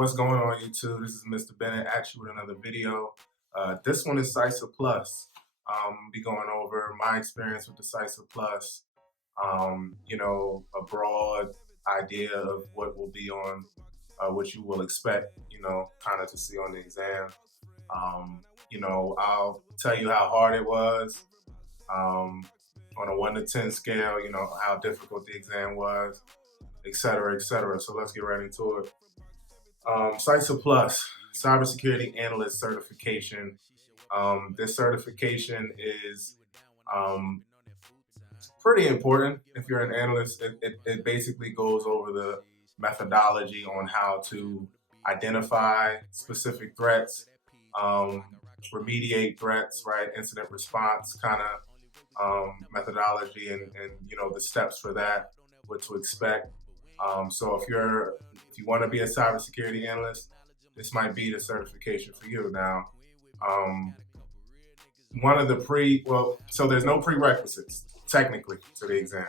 What's going on, YouTube? This is Mr. Bennett at you with another video. This one is CySA Plus. Be going over my experience with the CySA Plus. A broad idea of what will be on, what you will expect, kind of to see on the exam. I'll tell you how hard it was on a 1 to 10 scale, how difficult the exam was, et cetera, et cetera. So let's get right into it. CySA Plus, Cybersecurity Analyst Certification. This certification is pretty important if you're an analyst. It basically goes over the methodology on how to identify specific threats, remediate threats, right? Incident response kind of methodology and the steps for that, what to expect. So if you want to be a cybersecurity analyst, this might be the certification for you. Now, so there's no prerequisites technically to the exam.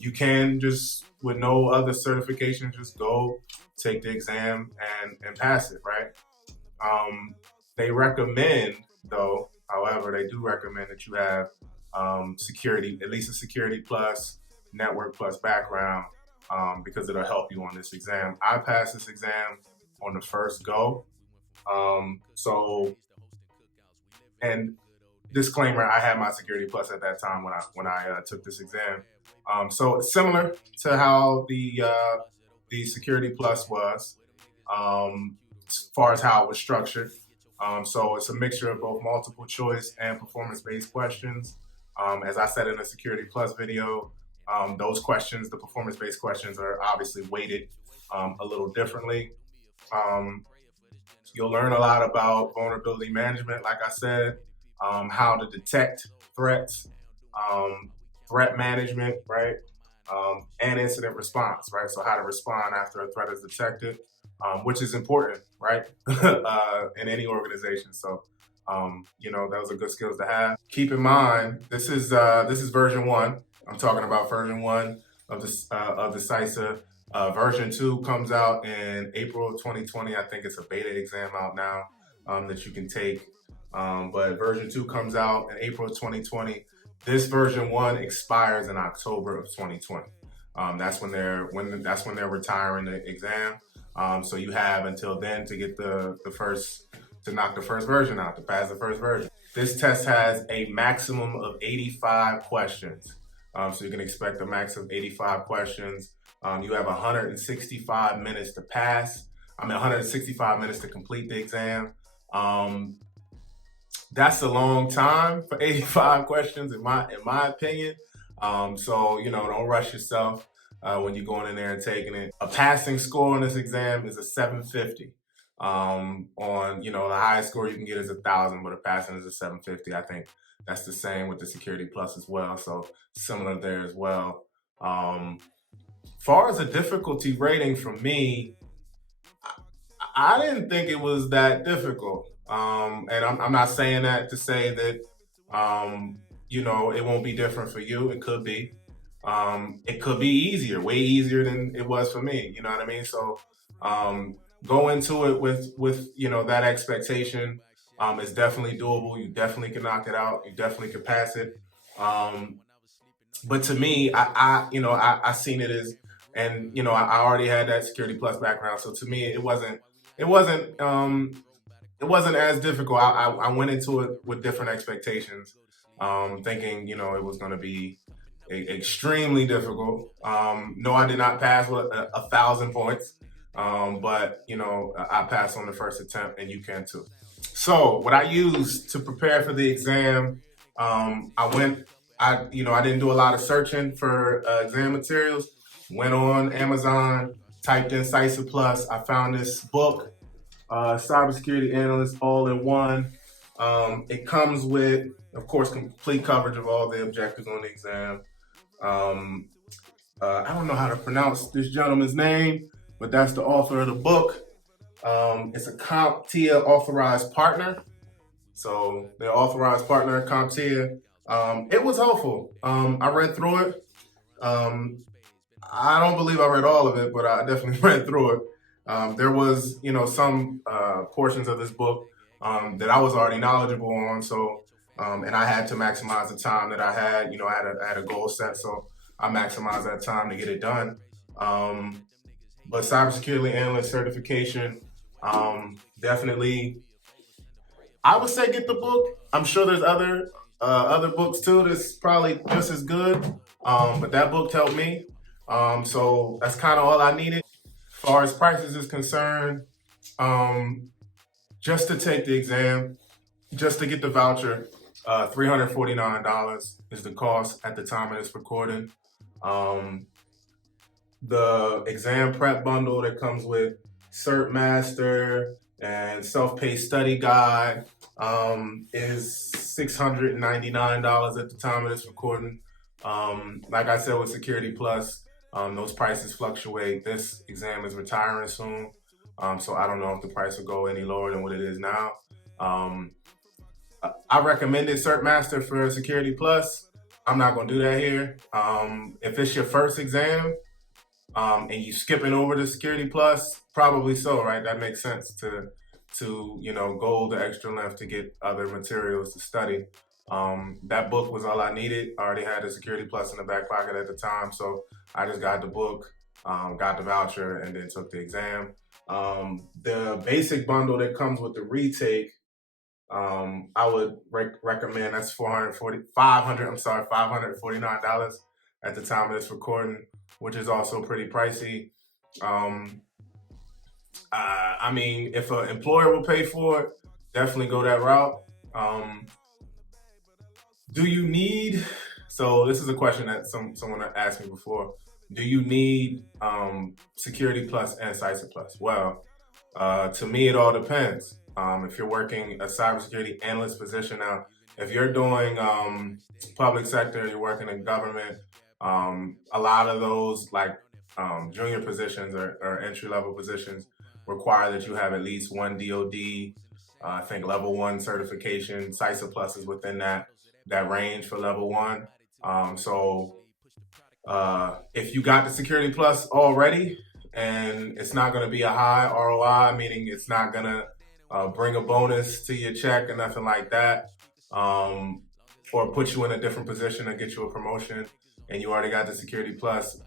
You can just, with no other certification, just go take the exam and pass it, right? They recommend, though, however, they do recommend that you have security, at least a security plus, network plus background, because it'll help you on this exam. I passed this exam on the first go. And disclaimer, I had my security plus at that time when I took this exam. So it's similar to how the security plus was, as far as how it was structured. So it's a mixture of both multiple choice and performance-based questions. As I said in the security plus video, those questions, the performance-based questions, are obviously weighted a little differently. You'll learn a lot about vulnerability management, like I said, how to detect threats, threat management, right, and incident response, right? So how to respond after a threat is detected, which is important, right, in any organization. So, those are good skills to have. Keep in mind, this is version 1. I'm talking about version 1 of the CySA. Version 2 comes out in April of 2020. I think it's a beta exam out now that you can take. But version 2 comes out in April of 2020. This version 1 expires in October of 2020. That's when they're retiring the exam. So you have until then to get to knock the first version out, to pass the first version. This test has a maximum of 85 questions. So you can expect a max of 85 questions. You have 165 minutes to pass. 165 minutes to complete the exam. That's a long time for 85 questions, in my opinion. So don't rush yourself when you're going in there and taking it. A passing score on this exam is a 750. On the highest score you can get is 1,000, but a passing is a 750. I think that's the same with the security plus as well. So similar there as well. Far as a difficulty rating for me, I didn't think it was that difficult. And I'm not saying that to say that, it won't be different for you. It could be. It could be easier, way easier than it was for me. You know what I mean? So go into it with that expectation. It's definitely doable. You definitely can knock it out. You definitely can pass it. But to me, I seen it as, and I already had that security plus background. So to me, it wasn't as difficult. I went into it with different expectations, thinking it was going to be extremely difficult. No, I did not pass with 1,000 points, but I passed on the first attempt, and you can too. So what I used to prepare for the exam, I didn't do a lot of searching for exam materials. Went on Amazon, typed in CySA Plus. I found this book, Cybersecurity Analyst All-in-One. It comes with, of course, complete coverage of all the objectives on the exam. I don't know how to pronounce this gentleman's name, but that's the author of the book. It's a CompTIA authorized partner. So their authorized partner, CompTIA. It was helpful. I read through it. I don't believe I read all of it, but I definitely read through it. There was, some portions of this book that I was already knowledgeable on. So, and I had to maximize the time that I had. I had a goal set, so I maximized that time to get it done. But cybersecurity analyst certification, definitely, I would say get the book. I'm sure there's other books too that's probably just as good. But that book helped me. So that's kind of all I needed. As far as prices is concerned, um, just to take the exam, just to get the voucher, $349 is the cost at the time of this recording. The exam prep bundle that comes with Cert Master and self-paced study guide is $699 at the time of this recording. Like I said, with Security Plus, those prices fluctuate. This exam is retiring soon, so I don't know if the price will go any lower than what it is now. I recommended Cert Master for Security Plus. I'm not going to do that here. If it's your first exam, and you skipping over the Security Plus, probably so, right? That makes sense to go the extra length to get other materials to study. That book was all I needed. I already had the Security Plus in the back pocket at the time, so I just got the book, got the voucher, and then took the exam. The basic bundle that comes with the retake, I would recommend. That's $549 at the time of this recording, which is also pretty pricey. I mean, if an employer will pay for it, definitely go that route. Do you need? So this is a question that someone asked me before. Do you need Security Plus and CySA Plus? Well, to me, it all depends. If you're working a cybersecurity analyst position now, if you're doing public sector, you're working in government, a lot of those junior positions or entry level positions require that you have at least one DoD, I think level 1 certification. CySA Plus is within that range for level 1. So if you got the Security Plus already, and it's not going to be a high ROI, meaning it's not going to bring a bonus to your check or nothing like that, or put you in a different position or get you a promotion, and you already got the Security Plus.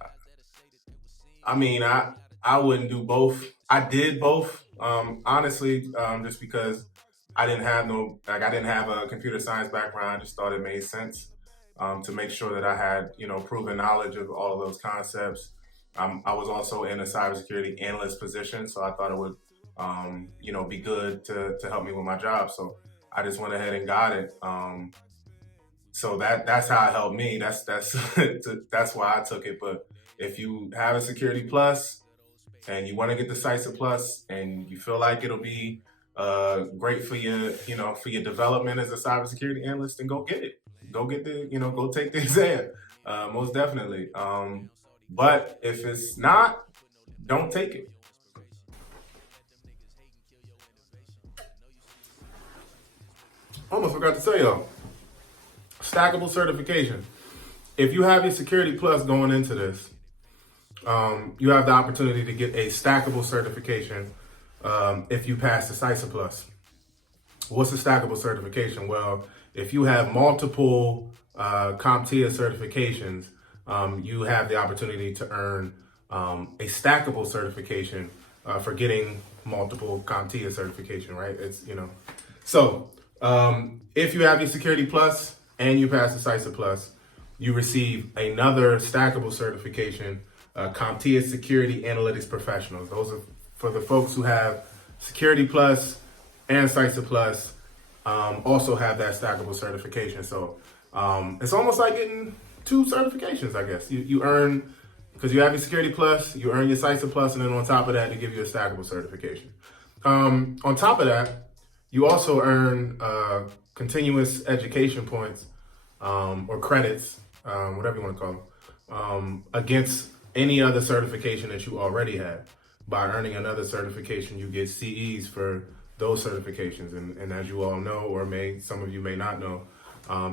I mean, I wouldn't do both. I did both, honestly, just because I didn't have a computer science background. I just thought it made sense to make sure that I had, proven knowledge of all of those concepts. I was also in a cybersecurity analyst position, so I thought it would, be good to help me with my job. So I just went ahead and got it. So that's how it helped me. That's that's why I took it. But if you have a Security Plus and you want to get the CySA Plus and you feel like it'll be great for your, for your development as a cybersecurity analyst, then go get it. Go get go take the exam. Most definitely. But if it's not, don't take it. Almost forgot to tell y'all. Stackable certification. If you have your Security Plus going into this, you have the opportunity to get a stackable certification if you pass the CySA Plus. What's a stackable certification? Well, if you have multiple CompTIA certifications, you have the opportunity to earn a stackable certification for getting multiple CompTIA certification, right? It's, So if you have your Security Plus and you pass the CySA Plus, you receive another stackable certification, CompTIA Security Analytics Professionals. Those are for the folks who have Security Plus and CySA Plus, also have that stackable certification. So it's almost like getting 2 certifications, I guess. You earn, because you have your Security Plus, you earn your CySA Plus, and then on top of that, they give you a stackable certification. On top of that, you also earn continuous education points or credits, whatever you want to call them, against any other certification that you already have. By earning another certification, you get CEs for those certifications. And as you all know, or some of you may not know,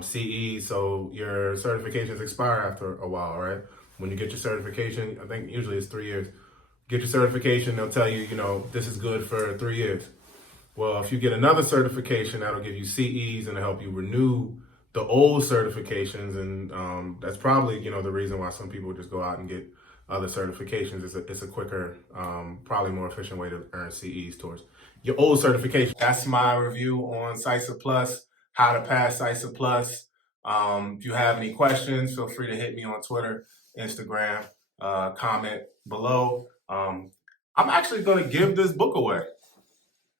CE, so your certifications expire after a while, right? When you get your certification, I think usually it's 3 years. Get your certification, they'll tell you, you know, this is good for 3 years. Well, if you get another certification, that'll give you CEs and help you renew the old certifications. And that's probably, you know, the reason why some people just go out and get other certifications. It's a quicker, probably more efficient way to earn CEs towards your old certification. That's my review on CySA Plus, how to pass CySA Plus. If you have any questions, feel free to hit me on Twitter, Instagram, comment below. I'm actually going to give this book away.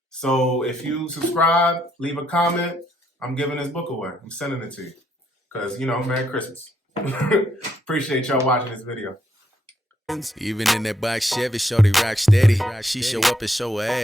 So if you subscribe, leave a comment, I'm giving this book away. I'm sending it to you. Because, you know, Merry Christmas. Appreciate y'all watching this video. Even in that box Chevy, shorty rock steady. She show up and show her ass.